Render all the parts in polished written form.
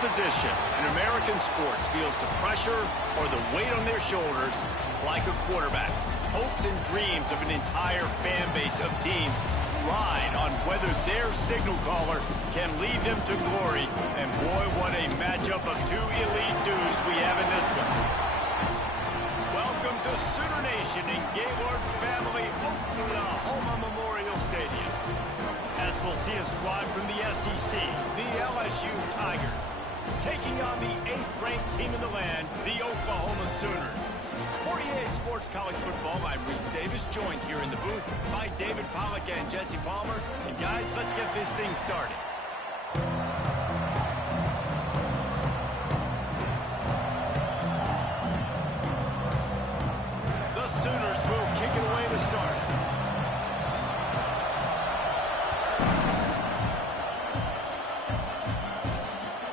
position in American sports feels the pressure or the weight on their shoulders like a quarterback. Hopes and dreams of an entire fan base of teams ride on whether their signal caller can lead them to glory. And boy, what a matchup of two elite dudes we have in this one. Welcome to Sooner Nation in Gaylord Family Oklahoma Memorial Stadium. As we'll see a squad from the SEC, the LSU Tigers, taking on the 8th-ranked team in the land, the Oklahoma Sooners. For EA Sports College Football, I'm Reese Davis, joined here in the booth by David Pollack and Jesse Palmer. And guys, let's get this thing started. The Sooners will kick it away to start.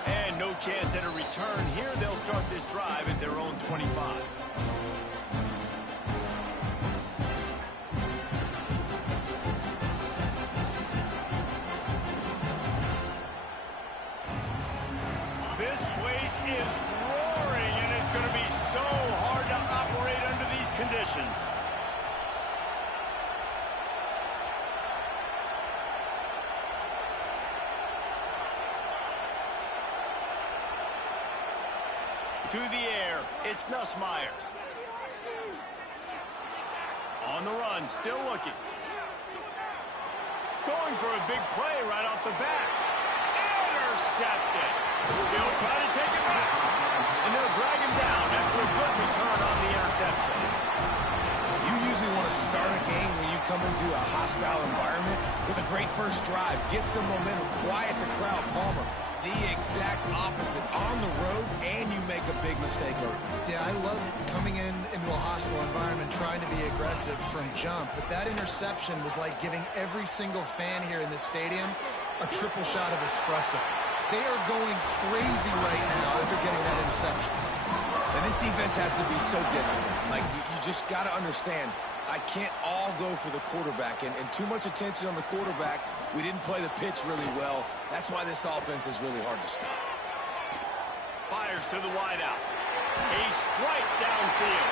And no chance at a return here. They'll start this drive at their own 25. This place is roaring, and it's going to be so hard to operate under these conditions. To the air, it's Nussmeier. On the run, still looking. Going for a big play right off the bat. Intercepted. They'll try to take it back. And they'll drag him down after a good return on the interception. You usually want to start a game when you come into a hostile environment with a great first drive. Get some momentum, quiet the crowd. Palmer, the exact opposite. On the road, and you make a big mistake early. Yeah, I love coming into a hostile environment, trying to be aggressive from jump. But that interception was like giving every single fan here in this stadium a triple shot of espresso. They are going crazy right now after getting that interception. And this defense has to be so disciplined. Like, you just got to understand, I can't all go for the quarterback. And too much attention on the quarterback. We didn't play the pitch really well. That's why this offense is really hard to stop. Fires to the wideout. A strike downfield.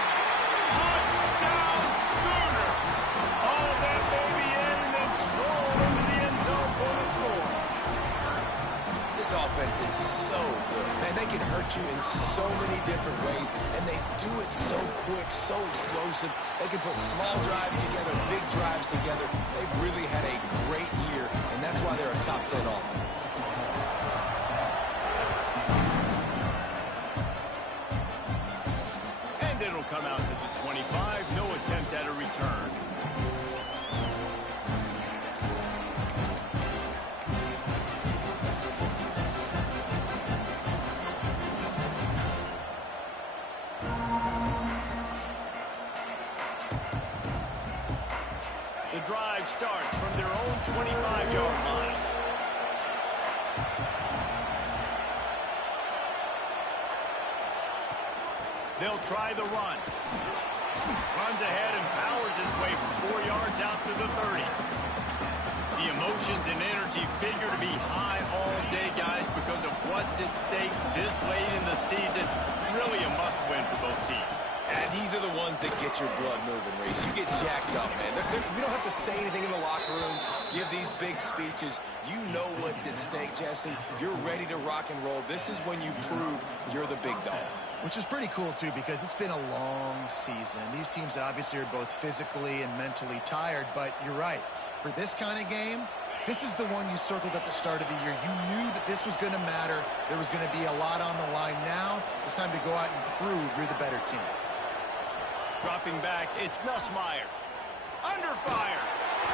Touchdown Sooners! All that baby in and then stroll into the end zone for the score. This offense is so good. Man, they can hurt you in so many different ways, and they do it so quick, so explosive. They can put small drives together, big drives together. They've really had a great year, and that's why they're a top 10 offense. And it'll come out to the 25. No attempt at a return. The drive starts from their own 25-yard line. They'll try the run. Runs ahead and powers his way for 4 yards out to the 30. The emotions and energy figure to be high all day, guys, because of what's at stake this late in the season. Really a must-win for both teams. And these are the ones that get your blood moving, Reese. You get jacked up, man. We don't have to say anything in the locker room, give these big speeches. You know what's at stake, Jesse. You're ready to rock and roll. This is when you prove you're the big dog. Which is pretty cool, too, because it's been a long season. And these teams obviously are both physically and mentally tired. But you're right. For this kind of game, this is the one you circled at the start of the year. You knew that this was going to matter. There was going to be a lot on the line. Now it's time to go out and prove you're the better team. Dropping back, it's Nussmeier. Under fire.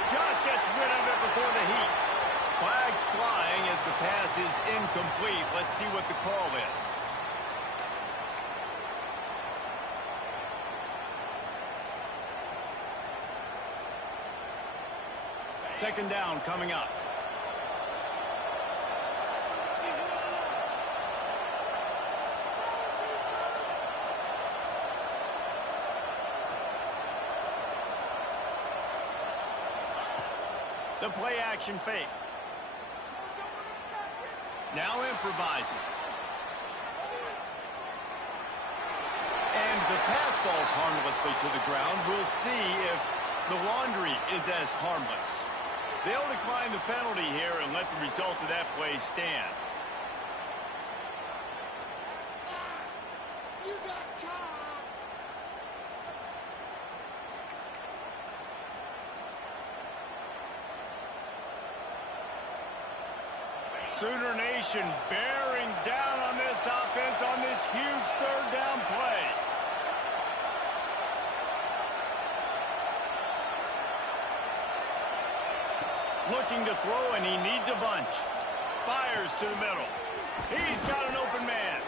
Just gets rid of it before the heat. Flags flying as the pass is incomplete. Let's see what the call is. Second down coming up. The play action fake. Now improvising. the pass falls harmlessly to the ground, we'll see if the laundry is as harmless. They'll decline the penalty here and let the result of that play stand. You got caught. Sooner Nation bearing down on this offense on this huge third down play. Looking to throw, and he needs a bunch. Fires to the middle. He's got an open man.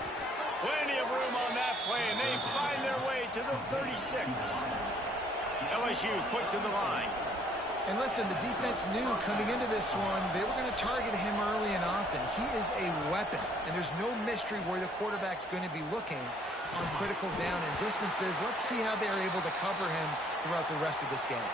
Plenty of room on that play, and they find their way to the 36. LSU quick to the line. And listen, the defense knew coming into this one, they were going to target him early and often. He is a weapon, and there's no mystery where the quarterback's going to be looking on critical down and distances. Let's see how they're able to cover him throughout the rest of this game.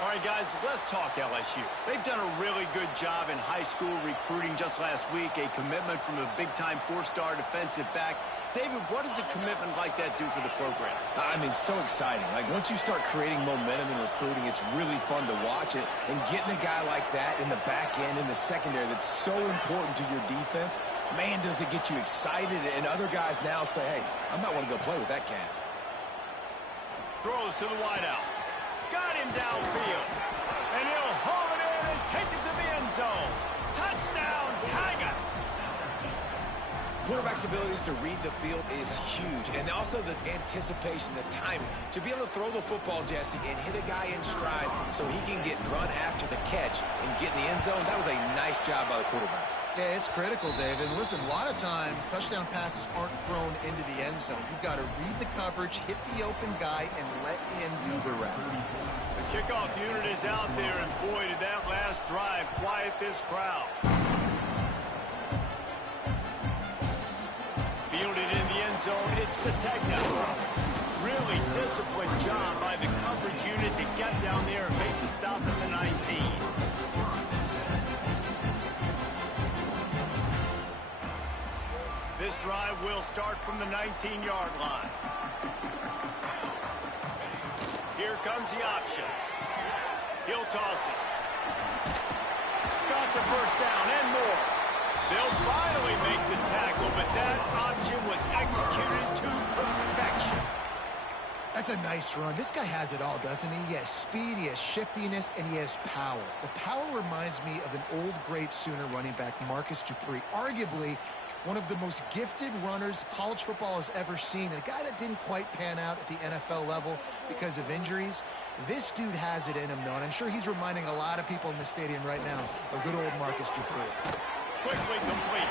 All right, guys, let's talk LSU. They've done a really good job in high school recruiting just last week, a commitment from a big-time four-star defensive back. David, what does a commitment like that do for the program? I mean, so exciting. Like, once you start creating momentum in recruiting, it's really fun to watch it. And getting a guy like that in the back end, in the secondary, that's so important to your defense, man, does it get you excited. And other guys now say, hey, I might want to go play with that cat. Throws to the wideout. Got him downfield. And he'll haul it in and take it to the end zone. Touchdown, Tigers! Quarterback's abilities to read the field is huge. And also the anticipation, the timing. To be able to throw the football, Jesse, and hit a guy in stride so he can get run after the catch and get in the end zone, that was a nice job by the quarterback. Yeah, it's critical, David. Listen, a lot of times touchdown passes aren't thrown into the end zone. You've got to read the coverage, hit the open guy, and let him do the rest. The kickoff unit is out there, and boy, did that last drive quiet this crowd. Fielded in the end zone, it's Sategna. Really disciplined job by the coverage unit to get down there and make the stop at the 19. This drive will start from the 19-yard line. Here comes the option. He'll toss it. Got the first down and more. They'll finally make the tackle, but that option was executed to perfection. That's a nice run. This guy has it all, doesn't he? He has speed, he has shiftiness, and he has power. The power reminds me of an old great Sooner running back, Marcus Dupree. Arguably one of the most gifted runners college football has ever seen. And a guy that didn't quite pan out at the NFL level because of injuries. This dude has it in him, though, and I'm sure he's reminding a lot of people in the stadium right now of good old Marcus Dupree. Quickly complete.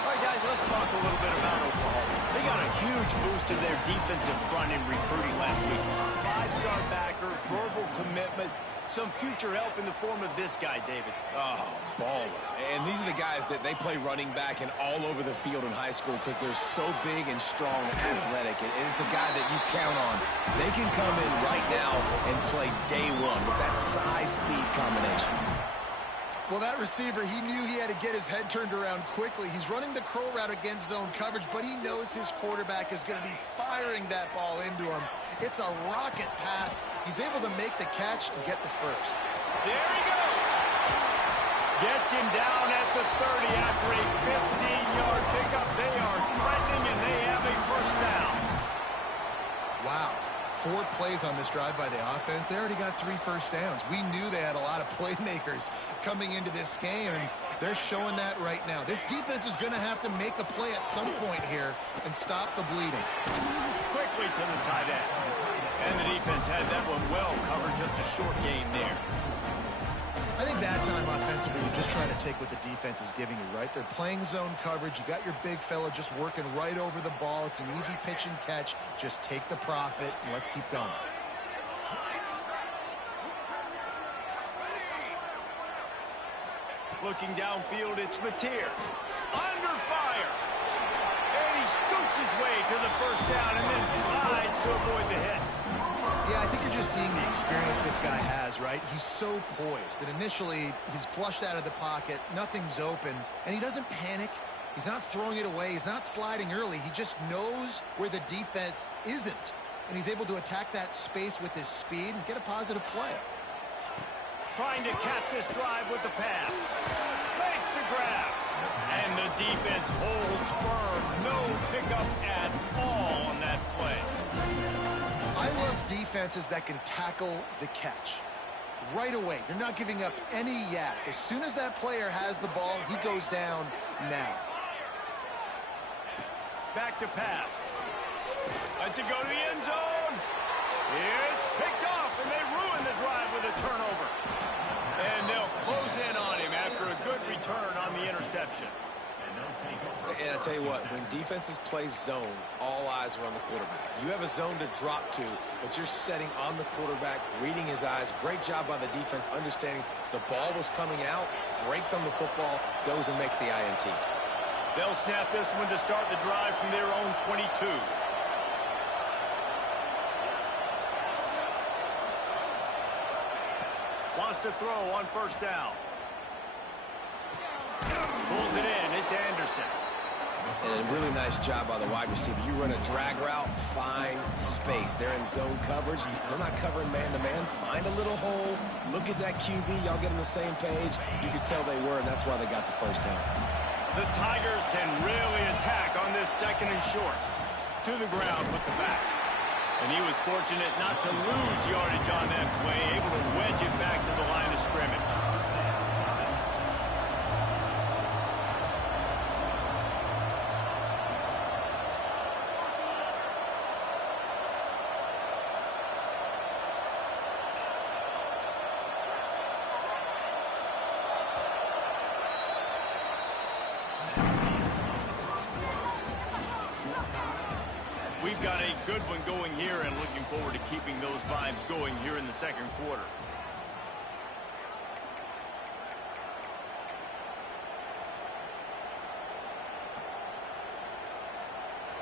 All right, guys, let's talk a little bit about Oklahoma. They got a huge boost to their defensive front in recruiting last week. Five-star backer, verbal commitment, some future help in the form of this guy, David. Oh, baller. And these are the guys that they play running back and all over the field in high school because they're so big and strong and athletic. And it's a guy that you count on. They can come in right now and play day one with that size-speed combination. Well, that receiver, he knew he had to get his head turned around quickly. He's running the curl route against zone coverage, but he knows his quarterback is going to be firing that ball into him. It's a rocket pass. He's able to make the catch and get the first. There he goes. Gets him down at the 30 after a 15-yard pickup. They are threatening, and they have a first down. Wow. 4 plays on this drive by the offense. They already got 3 first downs. We knew they had a lot of playmakers coming into this game, and they're showing that right now. This defense is going to have to make a play at some point here and stop the bleeding. Quickly to the tight end. And the defense had that one well covered, just a short gain there. I think that time offensively, you're just trying to take what the defense is giving you, right? They're playing zone coverage. You got your big fella just working right over the ball. It's an easy pitch and catch. Just take the profit, and let's keep going. Looking downfield, it's Mateer. Under fire. And he scoots his way to the first down and then slides to avoid the hit. Yeah, I think you're just seeing the experience this guy has, right? He's so poised that initially he's flushed out of the pocket, nothing's open, and he doesn't panic. He's not throwing it away. He's not sliding early. He just knows where the defense isn't. And he's able to attack that space with his speed and get a positive play. Trying to cap this drive with the pass. Makes the grab. And the defense holds firm. No pickup at all on that play. I love defenses that can tackle the catch. Right away, you're not giving up any yak. As soon as that player has the ball, he goes down now. Back to pass. Lets it go to the end zone. It's picked off, and they ruin the drive with a turnover. And they'll close in on him after a good return on the interception. And I tell you what, when defenses play zone, all eyes are on the quarterback. You have a zone to drop to, but you're setting on the quarterback, reading his eyes. Great job by the defense, understanding the ball was coming out, breaks on the football, goes and makes the INT. They'll snap this one to start the drive from their own 22. Wants to throw on first down. Pulls it in. It's Anderson. And a really nice job by the wide receiver. You run a drag route, find space. They're in zone coverage. They're not covering man-to-man. Find a little hole. Look at that QB. Y'all get on the same page. You could tell they were, and that's why they got the first down. The Tigers can really attack on this second and short. To the ground with the back. And he was fortunate not to lose yardage on that play, able to wedge it back to the line of scrimmage. We've got a good one going here and looking forward to keeping those vibes going here in the second quarter.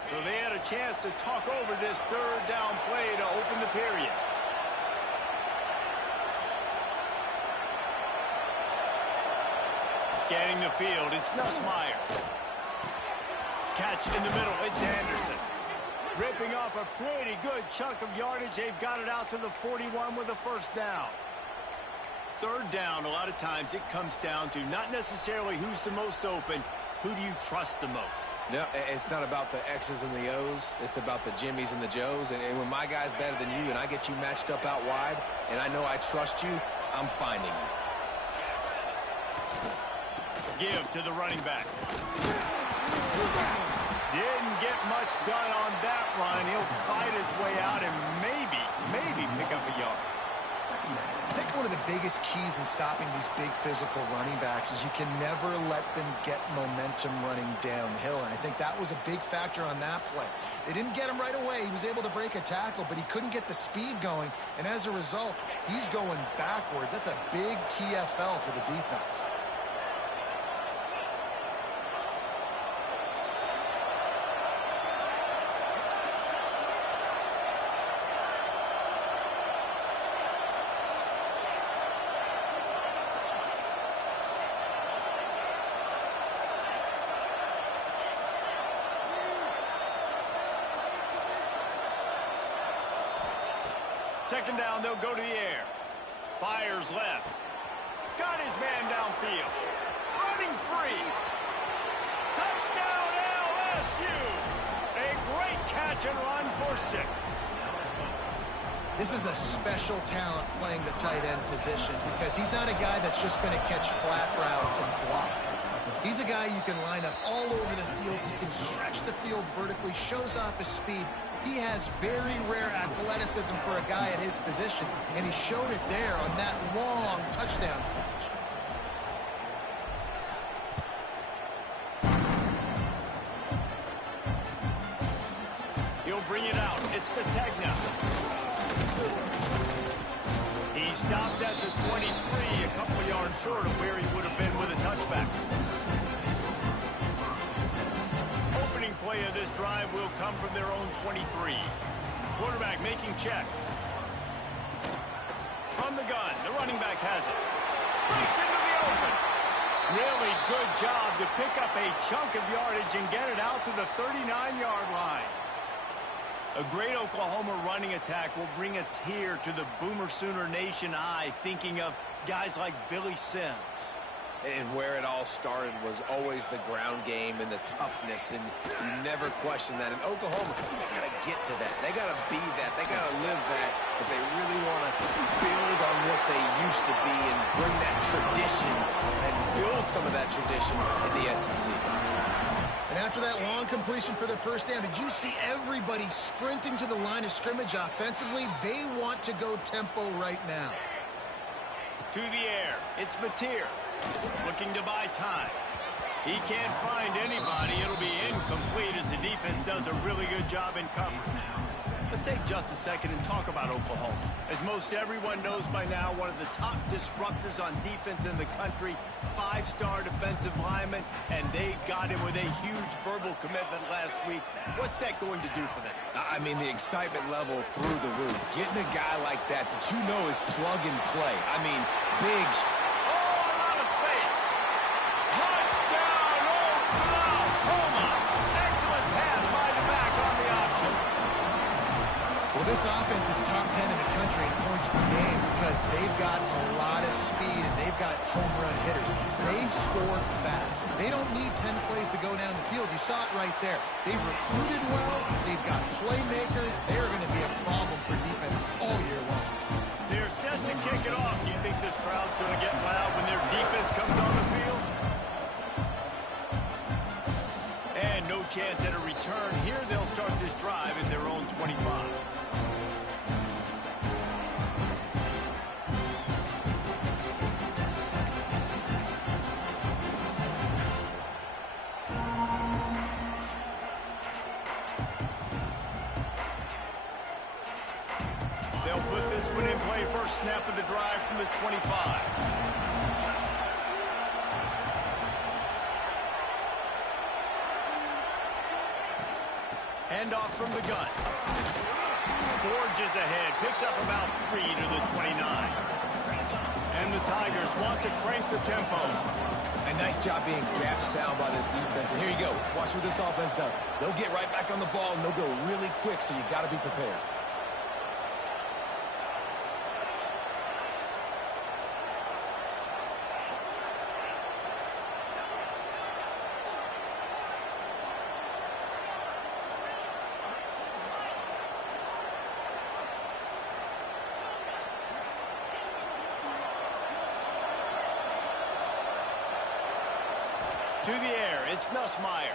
So they had a chance to talk over this third down play to open the period. Scanning the field, it's Nussmeier. Catch in the middle, it's Anderson. Ripping off a pretty good chunk of yardage. They've got it out to the 41 with a first down. Third down, a lot of times it comes down to not necessarily who's the most open, who do you trust the most? No, it's not about the X's and the O's. It's about the Jimmies and the Joes. And when my guy's better than you and I get you matched up out wide and I know I trust you, I'm finding you. Give to the running back. Didn't get much done on that run. He'll fight his way out and maybe pick up a yard. I think one of the biggest keys in stopping these big physical running backs is you can never let them get momentum running downhill. And I think that was a big factor on that play. They didn't get him right away. He was able to break a tackle, but he couldn't get the speed going. And as a result, he's going backwards. That's a big TFL for the defense. Second down, they'll go to the air. Fires left. Got his man downfield. Running free. Touchdown LSU. A great catch and run for 6. This is a special talent playing the tight end position because he's not a guy that's just going to catch flat routes and block. He's a guy you can line up all over the field. He can stretch the field vertically, shows off his speed. He has very rare athleticism for a guy at his position, and he showed it there on that long touchdown catch. He'll bring it out. It's Sategna. He stopped at the 23, a couple yards short of where he would have been with a touchback. Opening play of this drive will come from their own 23. Quarterback making checks. From the gun, the running back has it. Breaks into the open. Really good job to pick up a chunk of yardage and get it out to the 39-yard line. A great Oklahoma running attack will bring a tear to the Boomer Sooner Nation eye, thinking of guys like Billy Sims. And where it all started was always the ground game and the toughness, and you never question that. In Oklahoma, they got to get to that. They got to be that. They got to live that if they really want to build on what they used to be and bring that tradition and build some of that tradition in the SEC. And after that long completion for their first down, did you see everybody sprinting to the line of scrimmage offensively? They want to go tempo right now. To the air, it's Mateer. Looking to buy time. He can't find anybody. It'll be incomplete as the defense does a really good job in coverage. Let's take just a second and talk about Oklahoma. As most everyone knows by now, one of the top disruptors on defense in the country, 5-star defensive lineman, and they got him with a huge verbal commitment last week. What's that going to do for them? I mean, the excitement level through the roof. Getting a guy like that you know is plug and play. I mean, big... Well, this offense is top 10 in the country in points per game because they've got a lot of speed and they've got home run hitters. They score fast. They don't need 10 plays to go down the field. You saw it right there. They've recruited well. They've got playmakers. They're going to be a problem for defenses all year long. They're set to kick it off. Do you think this crowd's going to get loud when their defense comes on the field? And no chance at a return. Here they'll start this drive at their own 25. They'll put this one in play. First snap of the drive from the 25. Handoff from the gun. Forges ahead. Picks up about 3 to the 29. And the Tigers want to crank the tempo. A nice job being gap sound by this defense. And here you go. Watch what this offense does. They'll get right back on the ball, and they'll go really quick, so you got to be prepared. To the air, it's Nussmeier.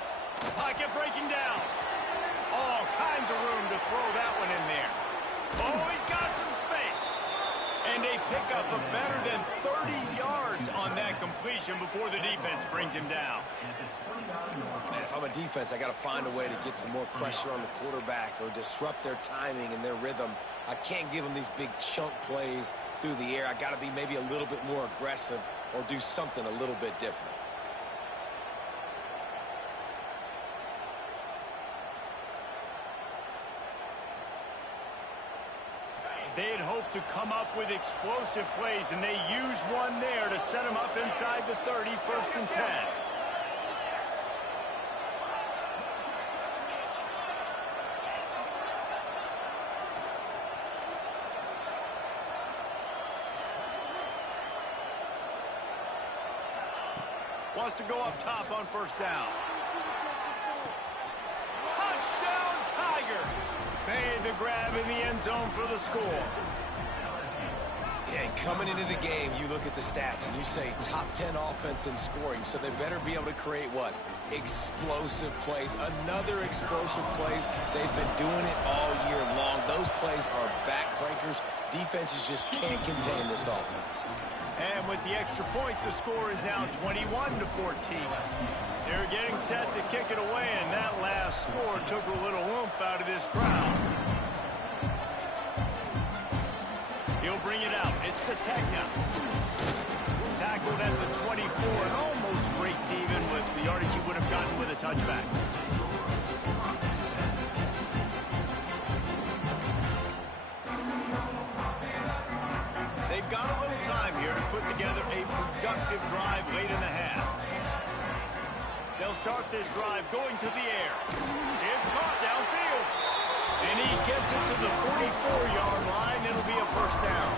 Pocket breaking down. All kinds of room to throw that one in there. Oh, he's got some space. And they pick up a better than 30 yards on that completion before the defense brings him down. Man, if I'm a defense, I got to find a way to get some more pressure on the quarterback or disrupt their timing and their rhythm. I can't give them these big chunk plays through the air. I got to be maybe a little bit more aggressive or do something a little bit different. They had hoped to come up with explosive plays, and they used one there to set them up inside the 30, 1st and 10. Wants to go up top on 1st down. Touchdown, Tigers! Made the grab in the end zone for the score. Yeah, and coming into the game, you look at the stats and you say top 10 offense in scoring, so they better be able to create what? Explosive plays. Another explosive plays. They've been doing it all year long. Those plays are backbreakers. Defenses just can't contain this offense. And with the extra point, the score is now 21-14. They're getting set to kick it away, and that last score took a little oomph out of this crowd. He'll bring it out. It's Sategna. Tackled at the 24 and almost breaks even with the yardage he would have gotten with a touchback. They they've got a little time here to put together a productive drive late in the half. They'll start this drive going to the air. It's caught downfield. And he gets it to the 44-yard line. It'll be a first down.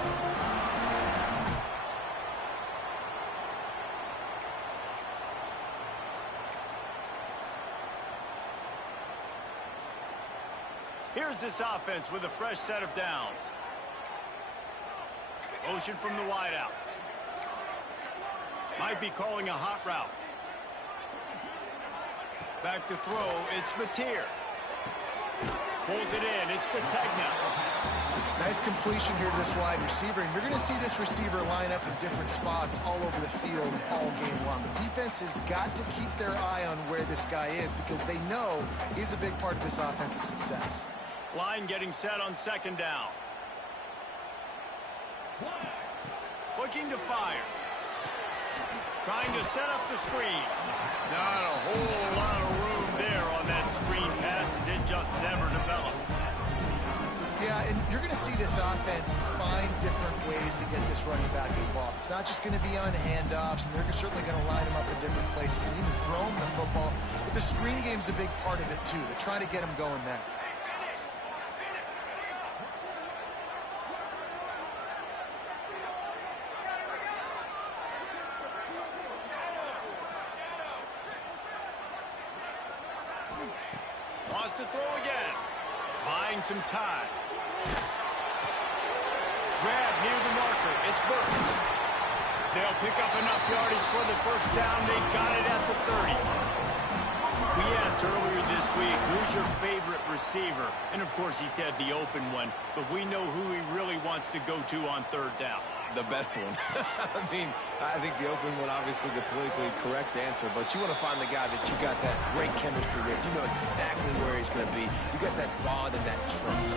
Here's this offense with a fresh set of downs. Motion from the wideout. Might be calling a hot route. Back to throw. It's Mateer. Pulls it in. It's Sategna. Nice completion here to this wide receiver. And you're going to see this receiver line up in different spots all over the field all game long. The defense has got to keep their eye on where this guy is because they know he's a big part of this offense's success. Line getting set on second down. Looking to fire. Trying to set up the screen. Not a whole lot of room there on that screen pass as it just never developed. Yeah, and you're going to see this offense find different ways to get this running back involved. It's not just going to be on handoffs, and they're certainly going to line him up in different places and even throw him the football. But the screen game's a big part of it, too. They're trying to get him going there. Wants to throw again. Buying some time. Grab near the marker. It's Burks. They'll pick up enough yardage for the first down. They got it at the 30. We asked earlier this week, who's your favorite receiver? And, of course, he said the open one. But we know who he really wants to go to on third down. The best one. I mean, I think the open one, obviously the politically correct answer, but you want to find the guy that you got that great chemistry with. You know exactly where he's going to be. You got that bond and that trust.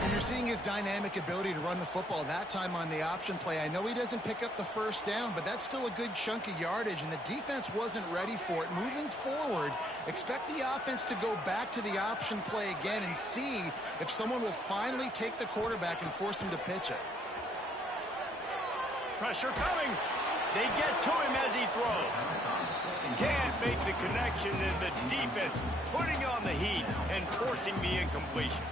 And you're seeing his dynamic ability to run the football that time on the option play. I know he doesn't pick up the first down, but that's still a good chunk of yardage, and the defense wasn't ready for it. Moving forward, expect the offense to go back to the option play again and see if someone will finally take the quarterback and force him to pitch it. Pressure coming. They get to him as he throws. Can't make the connection, and the defense putting on the heat and forcing the incompletion.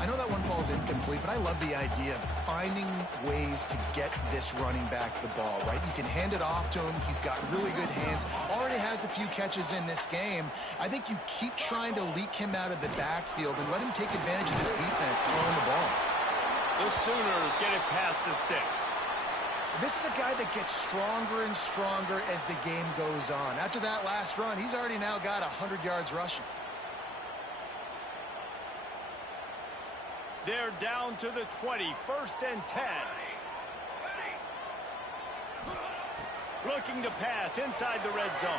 I know that one falls incomplete, but I love the idea of finding ways to get this running back the ball, right? You can hand it off to him. He's got really good hands. Already has a few catches in this game. I think you keep trying to leak him out of the backfield and let him take advantage of this defense throwing the ball. The Sooners get it past the sticks. This is a guy that gets stronger and stronger as the game goes on. After that last run, he's already now got 100 yards rushing. They're down to the 20, 1st and 10. Looking to pass inside the red zone.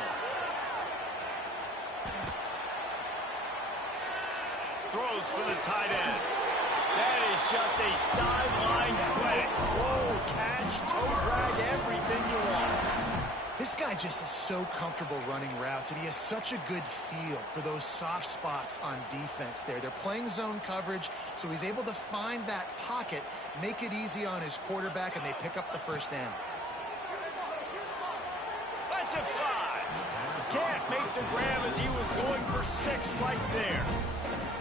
Throws for the tight end. That is just a sideline clinic. Throw, catch, toe drag, everything you want. This guy just is so comfortable running routes, and he has such a good feel for those soft spots on defense there. They're playing zone coverage, so he's able to find that pocket, make it easy on his quarterback, and they pick up the first down. Let's it fly. Can't make the grab as he was going for 6 right there.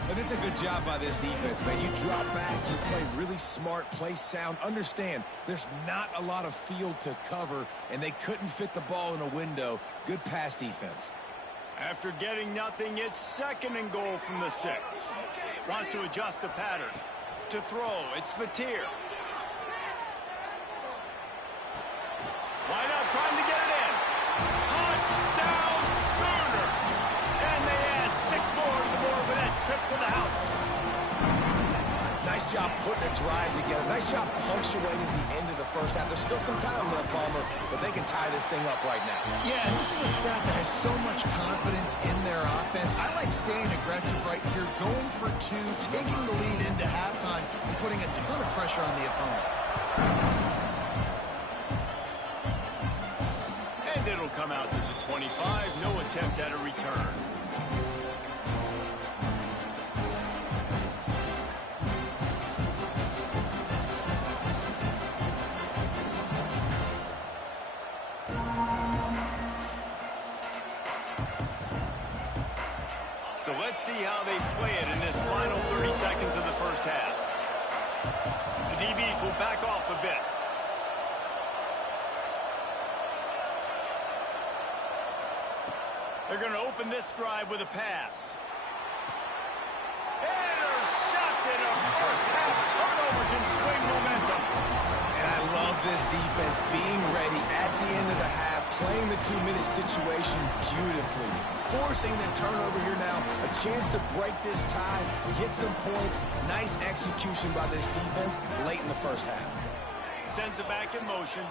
But it's a good job by this defense, man. You drop back, you play really smart, play sound. Understand, there's not a lot of field to cover, and they couldn't fit the ball in a window. Good pass defense. After getting nothing, it's 2nd and goal from the 6. Wants to adjust the pattern. To throw, it's Mateer. Wide out, trying to get it in. Touchdown, Sooners! And they add 6 more to the board with that trip to the house. Nice job putting a drive together. Nice job punctuating the end of the first half. There's still some time left, Palmer, but they can tie this thing up right now. Yeah, and this is a staff that has so much confidence in their offense. I like staying aggressive right here, going for 2, taking the lead into halftime, and putting a ton of pressure on the opponent. And it'll come out to the 25. No attempt at a return. So let's see how they play it in this final 30 seconds of the first half. The DBs will back off a bit. They're going to open this drive with a pass. Intercepted. A first half turnover can swing momentum. And I love this defense being ready at the end of the half, playing the 2-minute situation beautifully. Forcing the turnover here now, a chance to break this tie, get some points. Nice execution by this defense late in the first half. Sends it back in motion.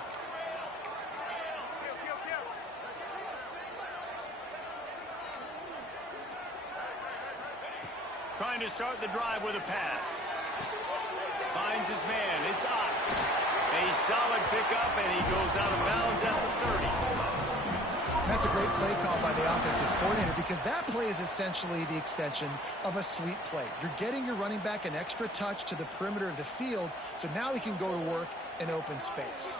Trying to start the drive with a pass. Finds his man. It's up. A solid pickup, and he goes out of bounds at the 30. That's a great play call by the offensive coordinator because that play is essentially the extension of a sweep play. You're getting your running back an extra touch to the perimeter of the field, so now he can go to work in open space.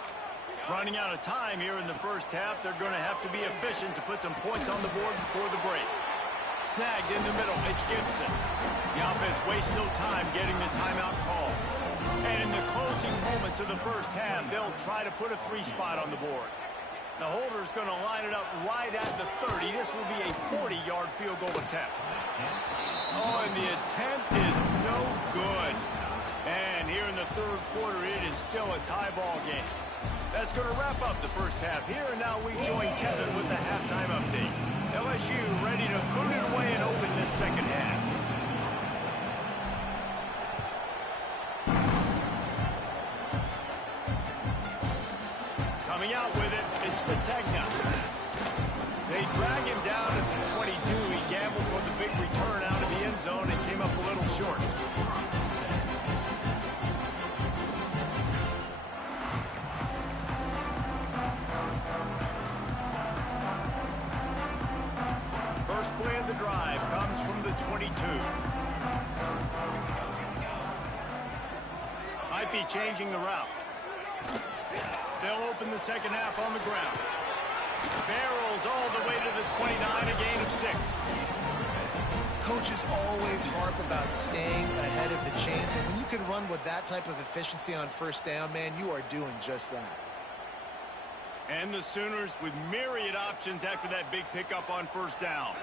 Running out of time here in the first half. They're going to have to be efficient to put some points on the board before the break. Snagged in the middle. It's Gibson. The offense wastes no time getting the timeout call. And in the closing moments of the first half, they'll try to put a 3 spot on the board. The holder's going to line it up right at the 30. This will be a 40-yard field goal attempt. Oh, and the attempt is no good. And here in the third quarter, it is still a tie ball game. That's going to wrap up the first half here. And now we join Kevin with the halftime update. LSU ready to boot it away and open this second half. Coming out with it, it's Sategna. They drag him down at the 22. He gambled for the big return out of the end zone and came up a little short. First play of the drive comes from the 22. Might be changing the route. They'll open the second half on the ground. Barrels all the way to the 29, a gain of 6. Coaches always harp about staying ahead of the chains, and when you can run with that type of efficiency on first down, man, you are doing just that. And the Sooners with myriad options after that big pickup on first down.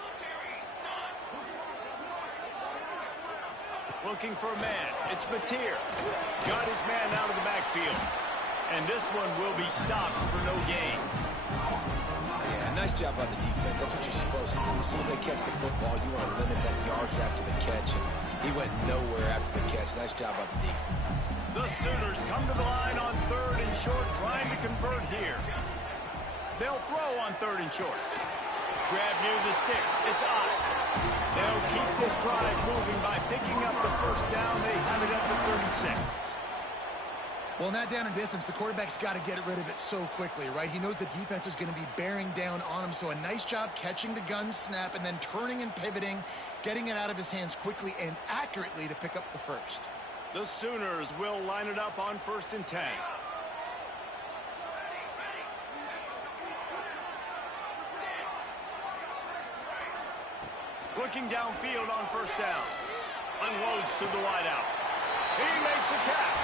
Looking for a man. It's Mateer. Got his man out of the backfield. And this one will be stopped for no gain. Yeah, nice job by the defense. That's what you're supposed to do. As soon as they catch the football, you want to limit that yards after the catch. And he went nowhere after the catch. Nice job by the D. The Sooners come to the line on 3rd and short, trying to convert here. They'll throw on 3rd and short. Grab near the sticks. It's up. They'll keep this drive moving by picking up the first down. They have it at the 36. Well, in that down and distance, the quarterback's got to get rid of it so quickly, right? He knows the defense is going to be bearing down on him, so a nice job catching the gun snap and then turning and pivoting, getting it out of his hands quickly and accurately to pick up the first. The Sooners will line it up on 1st and 10. Looking downfield on first down. Unloads to the wideout. He makes a catch.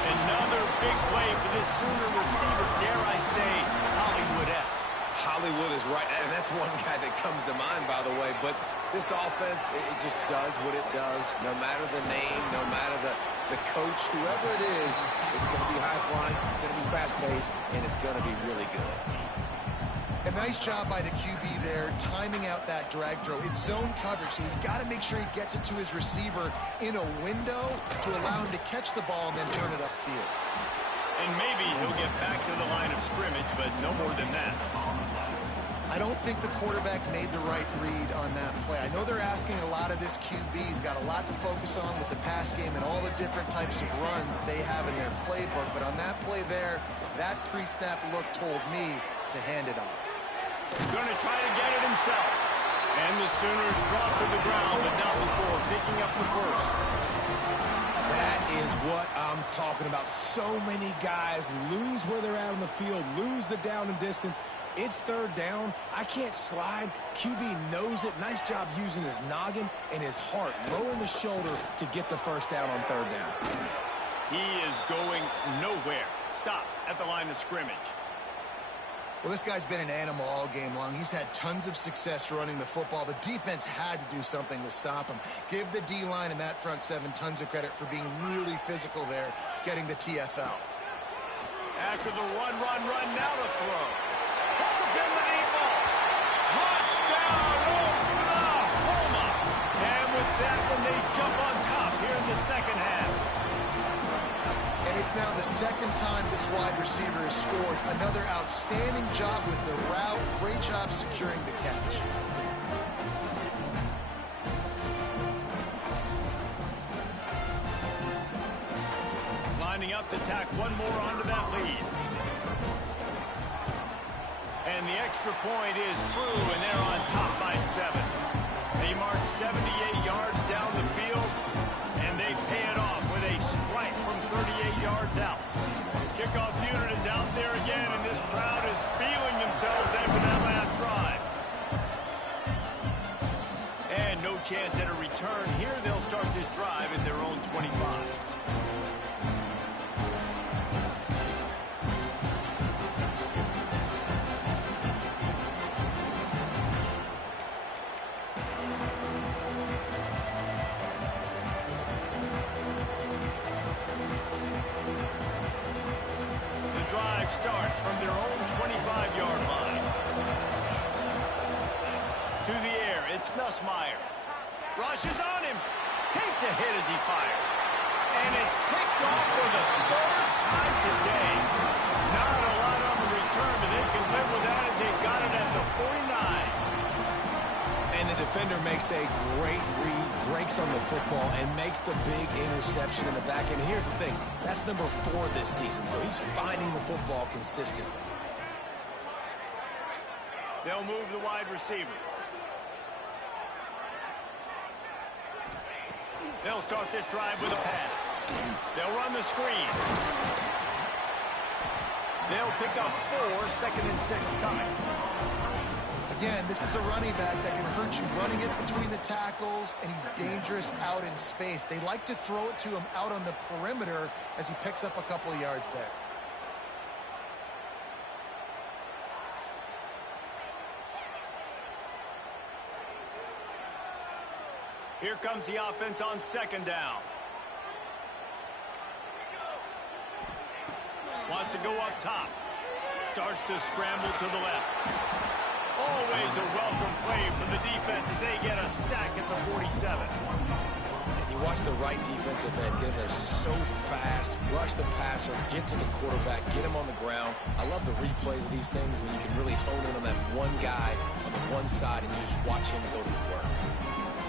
Another big play for this Sooner receiver, dare I say, Hollywood-esque. Hollywood is right, and that's one guy that comes to mind, by the way. But this offense, it just does what it does. No matter the name, no matter the coach, whoever it is, it's going to be high-flying, it's going to be fast-paced, and it's going to be really good. A nice job by the QB there, timing out that drag throw. It's zone coverage, so he's got to make sure he gets it to his receiver in a window to allow him to catch the ball and then turn it upfield. And maybe he'll get back to the line of scrimmage, but no more than that. I don't think the quarterback made the right read on that play. I know they're asking a lot of this QB. He's got a lot to focus on with the pass game and all the different types of runs that they have in their playbook. But on that play there, that pre-snap look told me to hand it off. Going to try to get it himself. And the Sooners brought to the ground, but not before picking up the first. That is what I'm talking about. So many guys lose where they're at on the field, lose the down and distance, It's third down. I can't slide. QB knows it. Nice job using his noggin and his heart, lowering the shoulder to get the first down on third down. He is going nowhere. Stop at the line of scrimmage. Well, this guy's been an animal all game long. He's had tons of success running the football. The defense had to do something to stop him. Give the D-line and that front seven tons of credit for being really physical there, getting the TFL. After the run, now the throw. Pulls in the deep ball. Touchdown, Oklahoma! And with that one, they jump on top here in the second half. And it's now the second time this wide receiver has scored. Another outstanding job with the route. Great job securing the catch. Lining up to tack one more onto that lead. And the extra point is true, and they're on top by 7. They march 78 yards down the field, and they pay it off with a strike from 38 yards out. Kickoff unit is out there again, and this crowd is feeling themselves after that last drive. And no chance at a return here. They'll start this drive at their own 25. Starts from their own 25-yard line. To the air, it's Nussmeier. Rushes on him. Takes a hit as he fires. And it's picked off for the third time today. Not a lot on the return, but they can live with that as they got it at the 49. And the defender makes a great read, breaks on the football, and makes the big interception in the back end. Here's the thing. That's number 4 this season, so he's finding the football consistently. They'll move the wide receiver. They'll start this drive with a pass. They'll run the screen. They'll pick up 4, 2nd and 6 coming. Again, this is a running back that can hurt you running it between the tackles, and he's dangerous out in space. They like to throw it to him out on the perimeter as he picks up a couple of yards there. Here comes the offense on 2nd down. Wants to go up top. Starts to scramble to the left. Always a welcome play from the defense as they get a sack at the 47. And you watch the right defensive end get in there so fast, rush the passer, get to the quarterback, get him on the ground. I love the replays of these things when you can really hone in on that one guy on the one side and you just watch him go to work.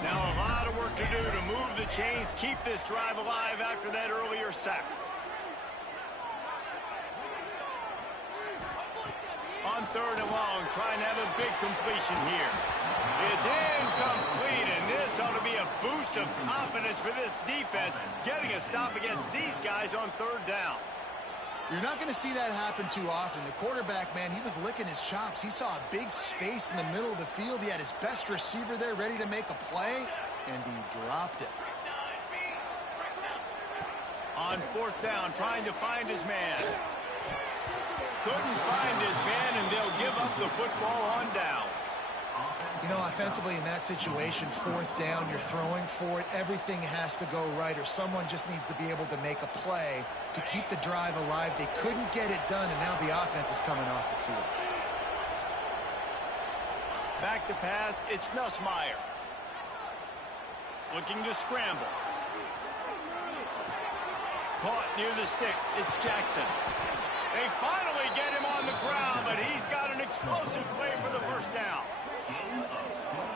Now a lot of work to do to move the chains, keep this drive alive after that earlier sack. On 3rd and long, trying to have a big completion here. It's incomplete, and this ought to be a boost of confidence for this defense, getting a stop against these guys on 3rd down. You're not going to see that happen too often. The quarterback, man, he was licking his chops. He saw a big space in the middle of the field. He had his best receiver there ready to make a play, and he dropped it. On 4th down, trying to find his man. Couldn't find his man, and they'll give up the football on downs. You know, offensively in that situation, 4th down, you're throwing for it. Everything has to go right, or someone just needs to be able to make a play to keep the drive alive. They couldn't get it done, and now the offense is coming off the field. Back to pass, it's Nussmeier. Looking to scramble. Caught near the sticks, it's Jackson. They finally get him on the ground, but he's got an explosive play for the 1st down.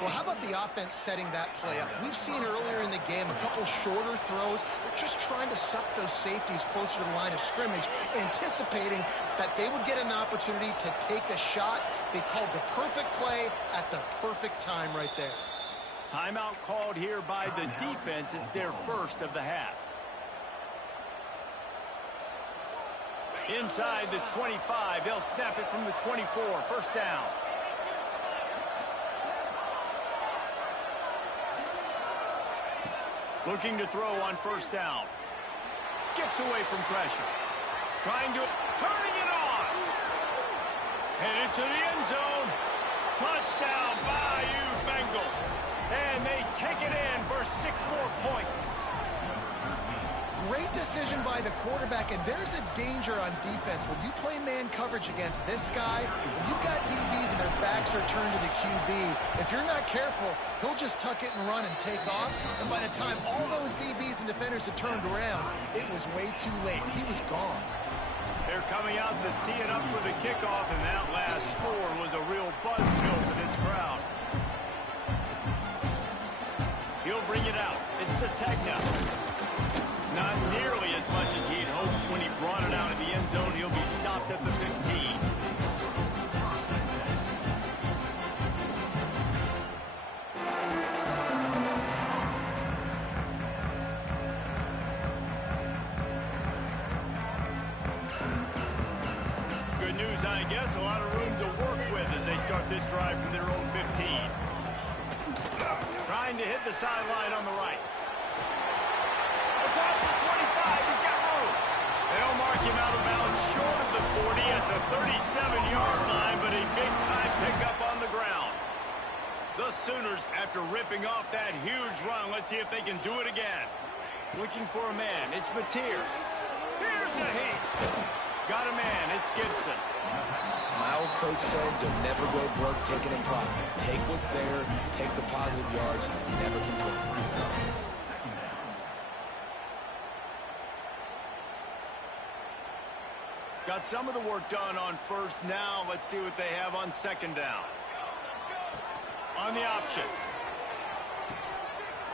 Well, how about the offense setting that play up? We've seen earlier in the game a couple shorter throws. They're just trying to suck those safeties closer to the line of scrimmage, anticipating that they would get an opportunity to take a shot. They called the perfect play at the perfect time right there. Timeout called here by the defense. It's their 1st of the half. Inside the 25, they'll snap it from the 24, first down. Looking to throw on first down. Skips away from pressure. Turning it on. Headed to the end zone. Touchdown, Bayou Bengals. And they take it in for 6 more points. Great decision by the quarterback, and there's a danger on defense. When you play man coverage against this guy, when you've got DBs and their backs are turned to the QB, if you're not careful, he'll just tuck it and run and take off. And by the time all those DBs and defenders had turned around, it was way too late. He was gone. They're coming out to tee it up for the kickoff, and that last score was a real buzzkill for this crowd. He'll bring it out. It's Sategna. Not nearly as much as he'd hoped when he brought it out of the end zone. He'll be stopped at the 15. Good news, I guess. A lot of room to work with as they start this drive from their own 15. Trying to hit the sideline on the right. Across the 25, he's got room. They'll mark him out of bounds short of the 40 at the 37-yard line, but a big-time pickup on the ground. The Sooners, after ripping off that huge run, let's see if they can do it again. Looking for a man, it's Mateer. Here's a heat. Got a man, it's Gibson. My old coach said you'll never go broke taking a profit. Take what's there, take the positive yards, and never complain. Got some of the work done on first. Now let's see what they have on second down. On the option.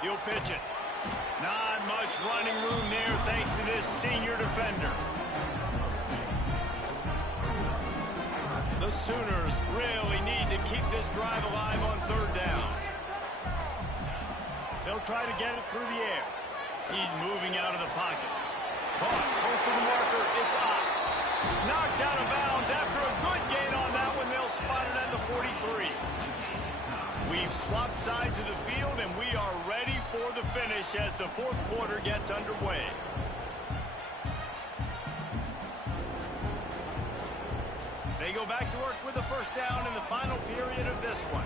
He'll pitch it. Not much running room there thanks to this senior defender. The Sooners really need to keep this drive alive on third down. They'll try to get it through the air. He's moving out of the pocket. Caught close to the marker. It's up. Knocked out of bounds after a good gain on that one. They'll spot it at the 43. We've swapped sides of the field, and we are ready for the finish as the fourth quarter gets underway. They go back to work with the first down in the final period of this one.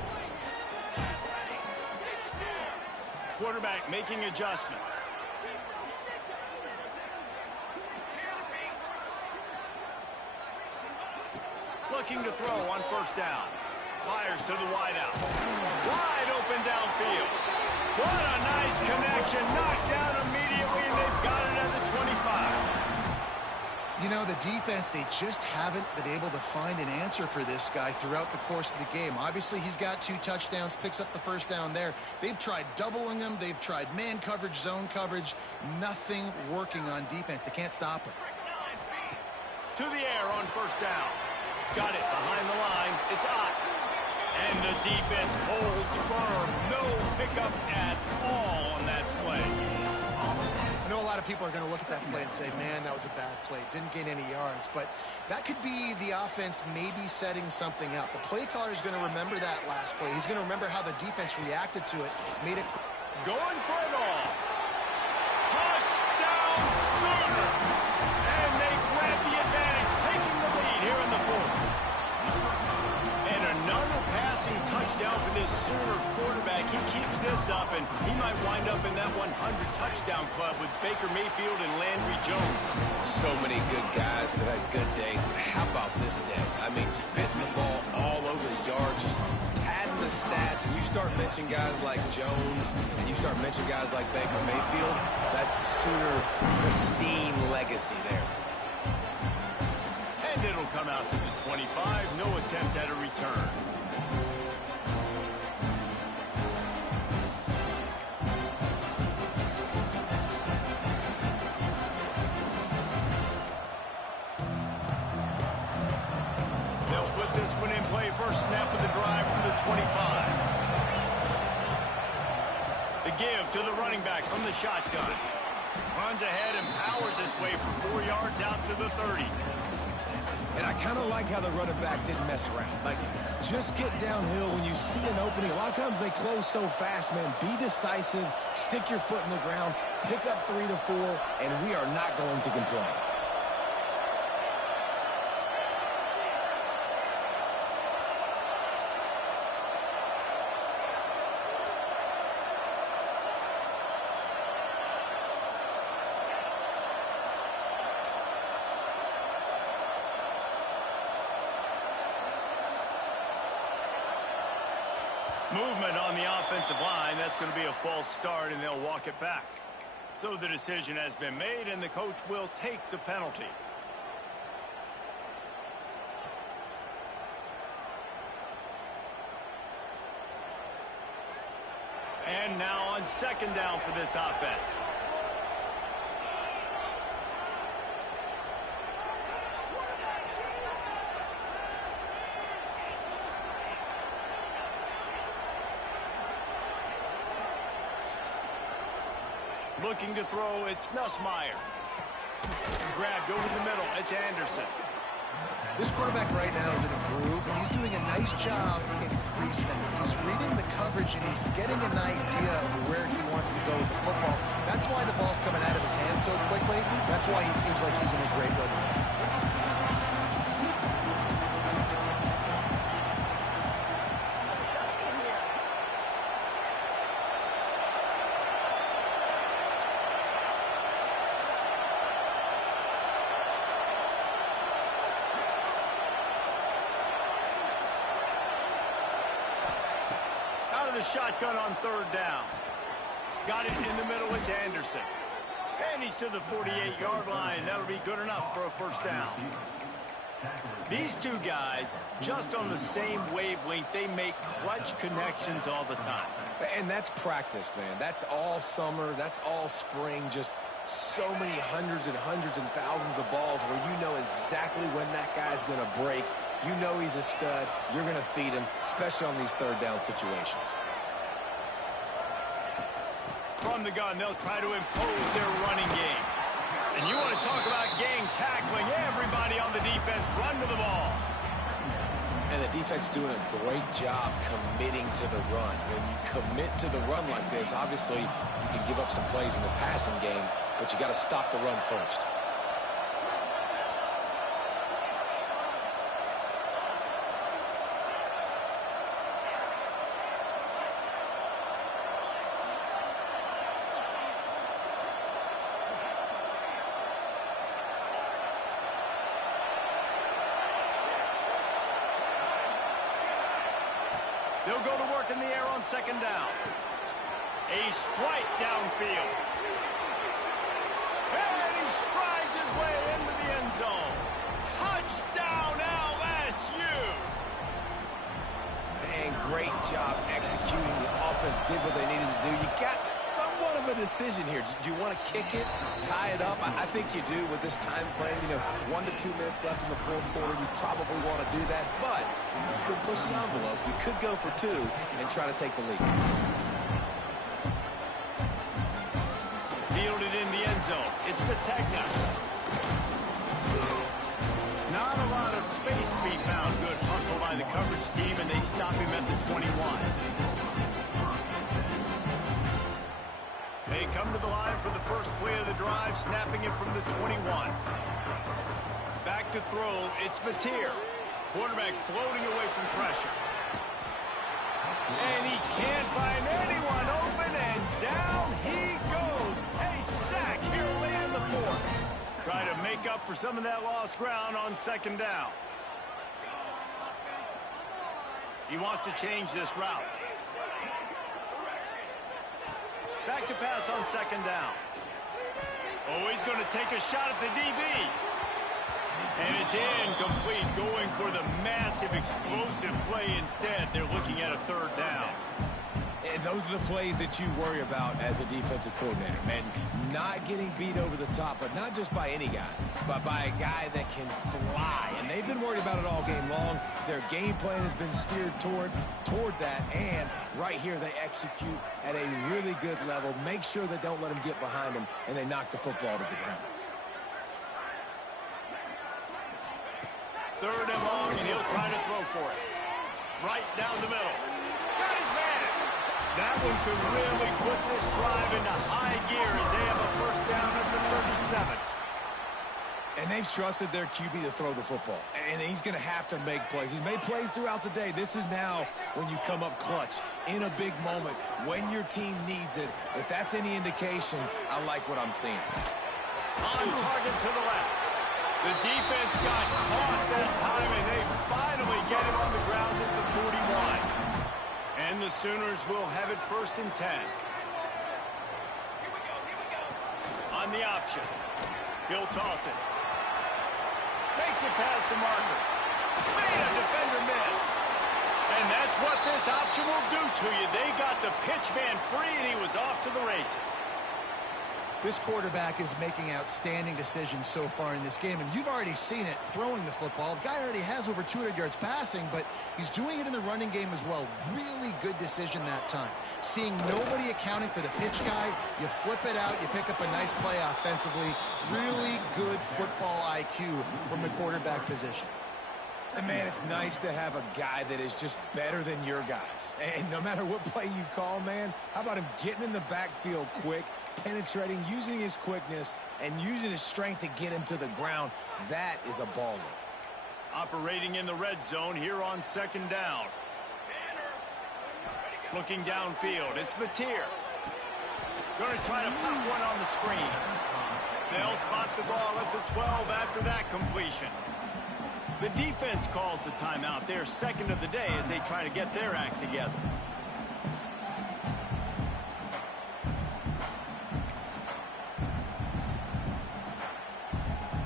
Quarterback making adjustments. Looking to throw on first down. Fires to the wideout. Wide open downfield. What a nice connection. Knocked down immediately, and they've got it at the 25. You know, the defense, they just haven't been able to find an answer for this guy throughout the course of the game. Obviously, he's got 2 touchdowns, picks up the first down there. They've tried doubling him. They've tried man coverage, zone coverage. Nothing working on defense. They can't stop him. To the air on first down. Got it behind the line. It's Ott. And the defense holds firm. No pickup at all on that play. I know a lot of people are going to look at that play and say, man, that was a bad play. Didn't gain any yards. But that could be the offense maybe setting something up. The play caller is going to remember that last play. He's going to remember how the defense reacted to it. Made it going for it all. Touchdown Sooners. And they grab the advantage, taking the lead here in the fourth. And another passing touchdown for this Sooner quarterback. He keeps this up, and he might wind up in that 100 touchdown club with Baker Mayfield and Landry Jones. So many good guys that have had good days, but how about this day? I mean, fitting the ball all over the yard, just padding the stats, and you start mentioning guys like Jones, and you start mentioning guys like Baker Mayfield, that's Sooner pristine legacy there. And it'll come out to the 25. No attempt at a return. They'll put this one in play. First snap of the drive from the 25. The give to the running back from the shotgun. Runs ahead and powers his way for 4 yards out to the 30. I kind of like how the running back didn't mess around. Like, just get downhill when you see an opening. A lot of times they close so fast, man. Be decisive, stick your foot in the ground, pick up 3 to 4, and we are not going to complain. Movement on the offensive line. That's going to be a false start, and they'll walk it back. So the decision has been made, and the coach will take the penalty. And now on second down for this offense. Looking to throw, it's Nussmeier. Grabbed over the middle, it's Anderson. This quarterback right now is in a groove, and he's doing a nice job increasing. He's reading the coverage, and he's getting an idea of where he wants to go with the football. That's why the ball's coming out of his hands so quickly. That's why he seems like he's in a great rhythm. The shotgun on third down. Got it in the middle with Anderson. And he's to the 48-yard line. That'll be good enough for a first down. These two guys, just on the same wavelength, they make clutch connections all the time. And that's practice, man. That's all summer. That's all spring. Just so many hundreds and thousands of balls where you know exactly when that guy's going to break. You know he's a stud. You're going to feed him, especially on these third down situations. From the gun, they'll try to impose their running game. And you want to talk about gang tackling. Everybody on the defense run to the ball. And the defense doing a great job committing to the run. When you commit to the run like this, obviously you can give up some plays in the passing game, but you got to stop the run first. They'll go to work in the air on second down. A strike downfield. And he strides his way into the end zone. Touchdown, LSU! And great job executing. The offense did what they needed to do. You got somewhat of a decision here. Do you want to kick it, tie it up? I think you do with this time frame. 1 to 2 minutes left in the fourth quarter. You probably want to do that, but you could push the envelope. You could go for 2 and try to take the lead. Fielded in the end zone. It's Sategna. Not a lot of space to be found. Good hustle by the coverage team, and they stop him at the 21. They come to the line for the first play of the drive, snapping it from the 21. Back to throw, it's Mateer. Quarterback floating away from pressure. And he can't find anyone open, and down he goes. A sack here late in the fourth. Try to make up for some of that lost ground on second down. He wants to change this route. Back to pass on second down. Oh, he's going to take a shot at the DB. And it's incomplete, going for the massive explosive play instead. They're looking at a third down. And those are the plays that you worry about as a defensive coordinator, man. Not getting beat over the top, but not just by any guy, but by a guy that can fly. And they've been worried about it all game long. Their game plan has been steered toward that, and right here they execute at a really good level. Make sure they don't let them get behind them, and they knock the football to the ground. 3rd and long, and he'll try to throw for it. Right down the middle. Got his man. That one could really put this drive into high gear as they have a 1st down at the 37. And they've trusted their QB to throw the football. And he's going to have to make plays. He's made plays throughout the day. This is now when you come up clutch in a big moment when your team needs it. If that's any indication, I like what I'm seeing. On target to the left. The defense got caught that time, and they finally get it on the ground at the 41. And the Sooners will have it 1st and 10. On the option. He'll toss it. Makes it past the marker. Made a defender miss. And that's what this option will do to you. They got the pitch man free, and he was off to the races. This quarterback is making outstanding decisions so far in this game, and you've already seen it throwing the football. The guy already has over 200 yards passing, but he's doing it in the running game as well. Really good decision that time. Seeing nobody accounting for the pitch guy, you flip it out, you pick up a nice play offensively. Really good football IQ from the quarterback position. And, man, it's nice to have a guy that is just better than your guys. And no matter what play you call, man, how about him getting in the backfield quick, penetrating, using his quickness, and using his strength to get him to the ground? That is a baller. Operating in the red zone here on 2nd down. Looking downfield, it's Mateer. Going to try to pop one on the screen. They'll spot the ball at the 12 after that completion. The defense calls the timeout. They're 2nd of the day as they try to get their act together.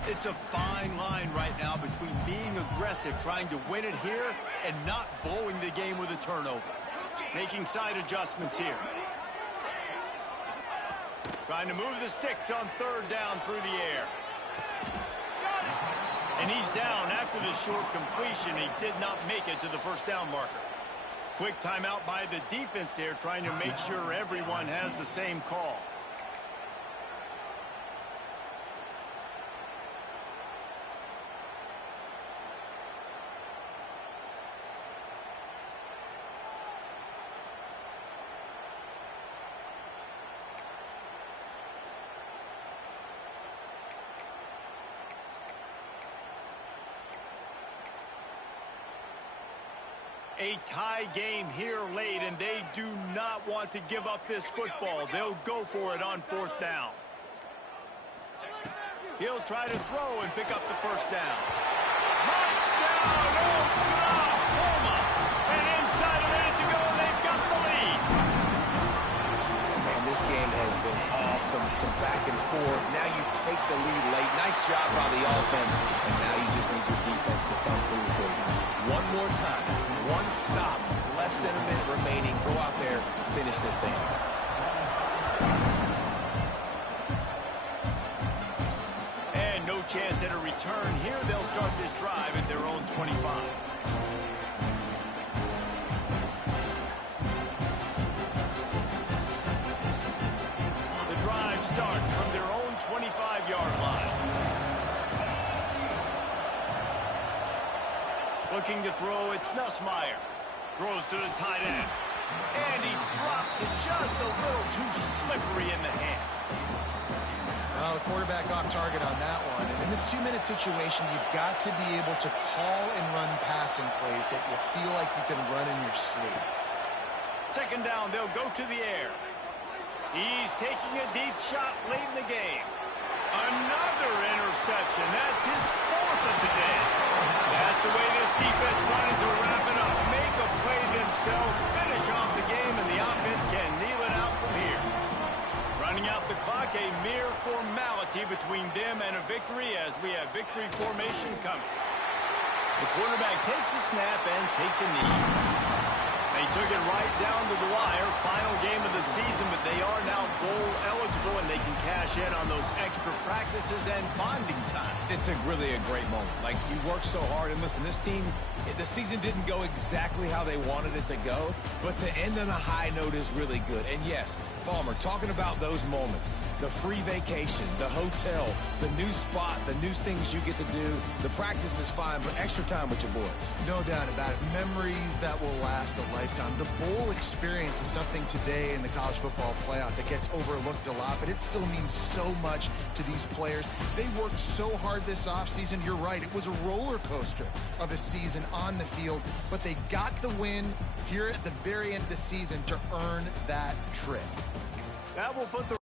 It's a fine line right now between being aggressive, trying to win it here, and not blowing the game with a turnover. Making side adjustments here. Trying to move the sticks on 3rd down through the air. And he's down after the short completion. He did not make it to the 1st down marker. Quick timeout by the defense there, trying to make sure everyone has the same call. A tie game here late, and they do not want to give up this football. They'll go for it on 4th down. He'll try to throw and pick up the 1st down. Touchdown, Oklahoma! And inside a minute to go, they've got the lead. And man, this game has been awesome. Some back and forth. Now you take the lead late. Nice job by the offense. And now you just need your defense to come through for you. One more time. One stop. Less than a minute remaining. Go out there, finish this thing off. And no chance at a return here. They'll start this drive at their own 25. The drive starts from their own 25-yard line. Looking to throw, it's Nussmeier. Throws to the tight end. And he drops it just a little too slippery in the hands. Well, the quarterback off target on that one. And in this 2-minute situation, you've got to be able to call and run passing plays that you feel like you can run in your sleep. 2nd down, they'll go to the air. He's taking a deep shot late in the game. Another interception. That's his 4th of the day. That's the way this defense wanted to wrap it up. Make a play themselves, finish off the game, and the offense can kneel it out from here. Running out the clock, a mere formality between them and a victory as we have victory formation coming. The quarterback takes a snap and takes a knee. They took it right down to the wire. Final game of the season, but they are now bowl eligible, and they can cash in on those extra practices and bonding time. It's really a great moment. Like, you work so hard, and listen, this team, the season didn't go exactly how they wanted it to go, but to end on a high note is really good. And yes, Farmer, talking about those moments, the free vacation, the hotel, the new spot, the new things you get to do, the practice is fine, but extra time with your boys. No doubt about it. Memories that will last a lifetime. The bowl experience is something today in the college football playoff that gets overlooked a lot, but it still means so much to these players. They worked so hard this offseason. You're right. It was a roller coaster of a season on the field, but they got the win here at the very end of the season to earn that trip. That will put the